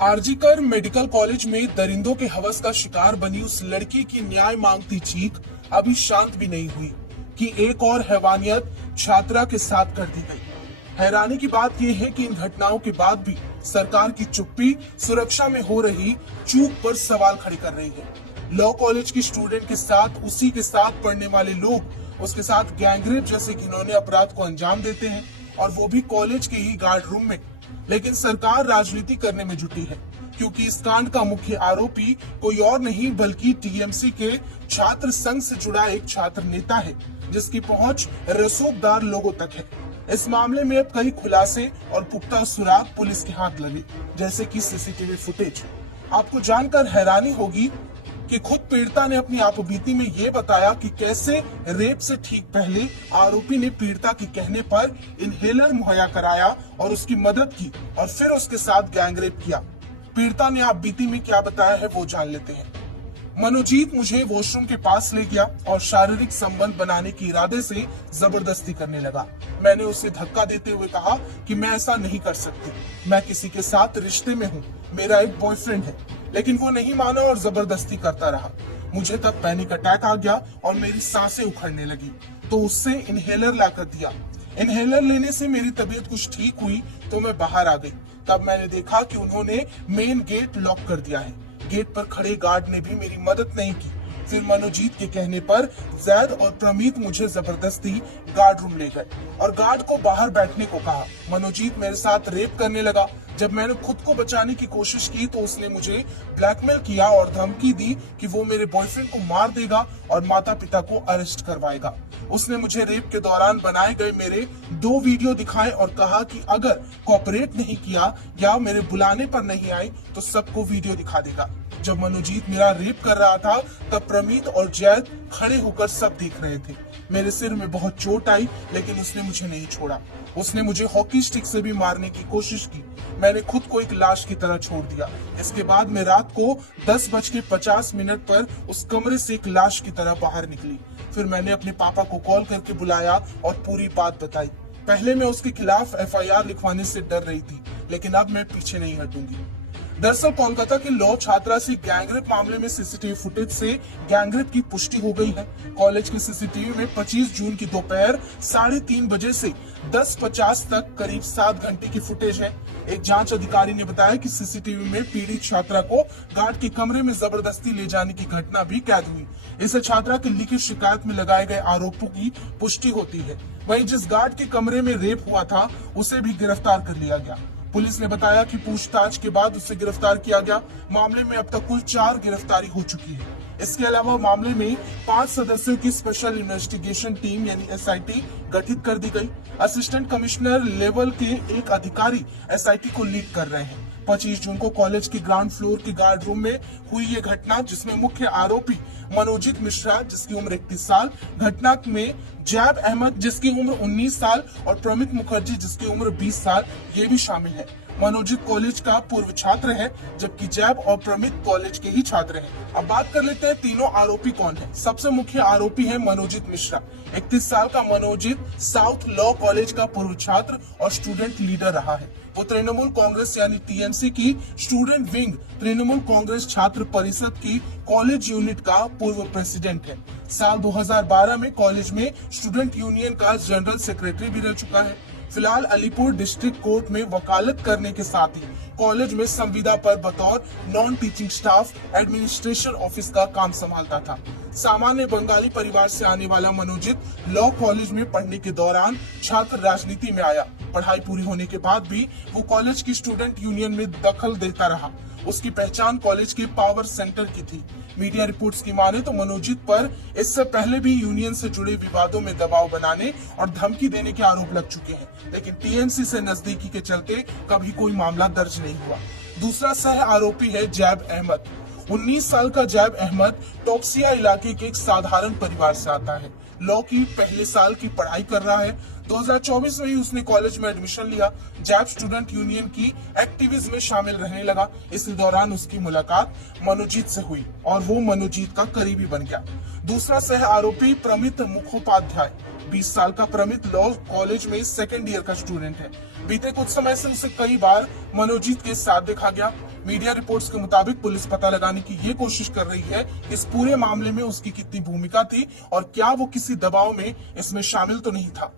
RG Kar medical college में दरिंदों के हवस का शिकार बनी उस लड़की की न्याय मांगती चीख अभी शांत भी नहीं हुई कि एक और हैवानियत छात्रा के साथ कर दी गई। हैरानी की बात यह है कि इन घटनाओं के बाद भी सरकार की चुप्पी सुरक्षा में हो रही चूक पर सवाल खड़े कर रही है। लॉ कॉलेज की स्टूडेंट के साथ उसी के साथ पढ़ने वाले लोग उसके साथ गैंगरेप जैसे घिनौने अपराध को अंजाम देते हैं, और वो भी कॉलेज के ही गार्ड रूम में। लेकिन सरकार राजनीति करने में जुटी है, क्योंकि इस कांड का मुख्य आरोपी कोई और नहीं बल्कि टीएमसी के छात्र संघ से जुड़ा एक छात्र नेता है, जिसकी पहुंच रसूखदार लोगों तक है। इस मामले में अब कई खुलासे और पुख्ता सुराग पुलिस के हाथ लगे, जैसे कि सीसीटीवी फुटेज। आपको जानकर हैरानी होगी कि खुद पीड़िता ने अपनी आपबीती में ये बताया कि कैसे रेप से ठीक पहले आरोपी ने पीड़िता के कहने पर इनहेलर मुहैया कराया और उसकी मदद की, और फिर उसके साथ गैंगरेप किया। पीड़िता ने आपबीती में क्या बताया है वो जान लेते हैं। मनोजीत मुझे वॉशरूम के पास ले गया और शारीरिक संबंध बनाने के इरादे से जबरदस्ती करने लगा। मैंने उसे धक्का देते हुए कहा कि मैं ऐसा नहीं कर सकती, मैं किसी के साथ रिश्ते में हूँ, मेरा एक बॉयफ्रेंड है। लेकिन वो नहीं माना और जबरदस्ती करता रहा। मुझे तब पैनिक अटैक आ गया और मेरी सांसें उखड़ने लगी, तो उससे इनहेलर लाकर दिया। इनहेलर लेने से मेरी तबीयत कुछ ठीक हुई तो मैं बाहर आ गई। तब मैंने देखा कि उन्होंने मेन गेट लॉक कर दिया है। गेट पर खड़े गार्ड ने भी मेरी मदद नहीं की। फिर मनोजीत के कहने पर जैद और प्रमीत मुझे जबरदस्ती गार्ड रूम ले गए और गार्ड को बाहर बैठने को कहा। मनोजीत मेरे साथ रेप करने लगा। जब मैंने खुद को बचाने की कोशिश की तो उसने मुझे ब्लैकमेल किया और धमकी दी कि वो मेरे बॉयफ्रेंड को मार देगा और माता पिता को अरेस्ट करवाएगा। उसने मुझे रेप के दौरान बनाए गए मेरे 2 वीडियो दिखाए और कहा कि अगर कोऑपरेट नहीं किया या मेरे बुलाने पर नहीं आई तो सबको वीडियो दिखा देगा। जब मनोजीत मेरा रेप कर रहा था तब प्रमीत और जैद खड़े होकर सब देख रहे थे। मेरे सिर में बहुत चोट आई, लेकिन उसने मुझे नहीं छोड़ा। उसने मुझे हॉकी स्टिक से भी मारने की कोशिश की। मैंने खुद को एक लाश की तरह छोड़ दिया। इसके बाद मैं रात को 10:50 पर उस कमरे से एक लाश की तरह बाहर निकली। फिर मैंने अपने पापा को कॉल करके बुलाया और पूरी बात बताई। पहले मैं उसके खिलाफ FIR लिखवाने से डर रही थी, लेकिन अब मैं पीछे नहीं हटूंगी। दरअसल कोलकाता की लॉ छात्रा से गैंगरेप मामले में सीसीटीवी फुटेज से गैंगरेप की पुष्टि हो गई है। कॉलेज के सीसीटीवी में 25 जून की दोपहर 3:30 बजे से 10:50 तक करीब 7 घंटे की फुटेज है। एक जांच अधिकारी ने बताया कि सीसीटीवी में पीड़ित छात्रा को गार्ड के कमरे में जबरदस्ती ले जाने की घटना भी कैद हुई। इससे छात्रा की लिखित शिकायत में लगाए गए आरोपों की पुष्टि होती है। वहीं जिस गार्ड के कमरे में रेप हुआ था उसे भी गिरफ्तार कर लिया गया। पुलिस ने बताया कि पूछताछ के बाद उसे गिरफ्तार किया गया। मामले में अब तक कुल 4 गिरफ्तारी हो चुकी है। इसके अलावा मामले में 5 सदस्यों की स्पेशल इन्वेस्टिगेशन टीम यानी SIT गठित कर दी गई। असिस्टेंट कमिश्नर लेवल के एक अधिकारी SIT को लीड कर रहे हैं। 25 जून को कॉलेज के ग्राउंड फ्लोर के गार्ड रूम में हुई ये घटना, जिसमें मुख्य आरोपी मनोजीत मिश्रा जिसकी उम्र 31 साल, घटना में जैब अहमद जिसकी उम्र 19 साल और प्रमित मुखर्जी जिसकी उम्र 20 साल ये भी शामिल है। मनोजीत कॉलेज का पूर्व छात्र है, जबकि जैब और प्रमित कॉलेज के ही छात्र हैं। अब बात कर लेते हैं तीनों आरोपी कौन है। सबसे मुख्य आरोपी है मनोजीत मिश्रा। 31 साल का मनोजीत साउथ लॉ कॉलेज का पूर्व छात्र और स्टूडेंट लीडर रहा है। वो तृणमूल कांग्रेस यानी TMC की स्टूडेंट विंग तृणमूल कांग्रेस छात्र परिषद की कॉलेज यूनिट का पूर्व प्रेसिडेंट है। साल 2012 में कॉलेज में स्टूडेंट यूनियन का जनरल सेक्रेटरी भी रह चुका है। फिलहाल अलीपुर डिस्ट्रिक्ट कोर्ट में वकालत करने के साथ ही कॉलेज में संविदा पर बतौर non teaching staff administration office का काम संभालता था। सामान्य बंगाली परिवार से आने वाला मनोजीत लॉ कॉलेज में पढ़ने के दौरान छात्र राजनीति में आया। पढ़ाई पूरी होने के बाद भी वो कॉलेज की स्टूडेंट यूनियन में दखल देता रहा। उसकी पहचान कॉलेज के पावर सेंटर की थी। मीडिया रिपोर्ट्स की माने तो मनोजीत पर इससे पहले भी यूनियन से जुड़े विवादों में दबाव बनाने और धमकी देने के आरोप लग चुके हैं, लेकिन TMC से नजदीकी के चलते कभी कोई मामला दर्ज नहीं हुआ। दूसरा सह आरोपी है जैब अहमद। 19 साल का जैब अहमद टॉपसिया इलाके के एक साधारण परिवार से आता है। लॉ की पहले साल की पढ़ाई कर रहा है। 2024 में ही उसने कॉलेज में एडमिशन लिया, जैप स्टूडेंट यूनियन की एक्टिविज्म में शामिल रहने लगा। इसी दौरान उसकी मुलाकात मनोजीत से हुई और वो मनोजीत का करीबी बन गया। दूसरा सह आरोपी प्रमित मुखोपाध्याय, 20 साल का प्रमित लॉ कॉलेज में सेकेंड ईयर का स्टूडेंट है। बीते कुछ समय से उसे कई बार मनोजीत के साथ देखा गया। मीडिया रिपोर्ट्स के मुताबिक पुलिस पता लगाने की ये कोशिश कर रही है कि इस पूरे मामले में उसकी कितनी भूमिका थी और क्या वो किसी दबाव में इसमें शामिल तो नहीं था।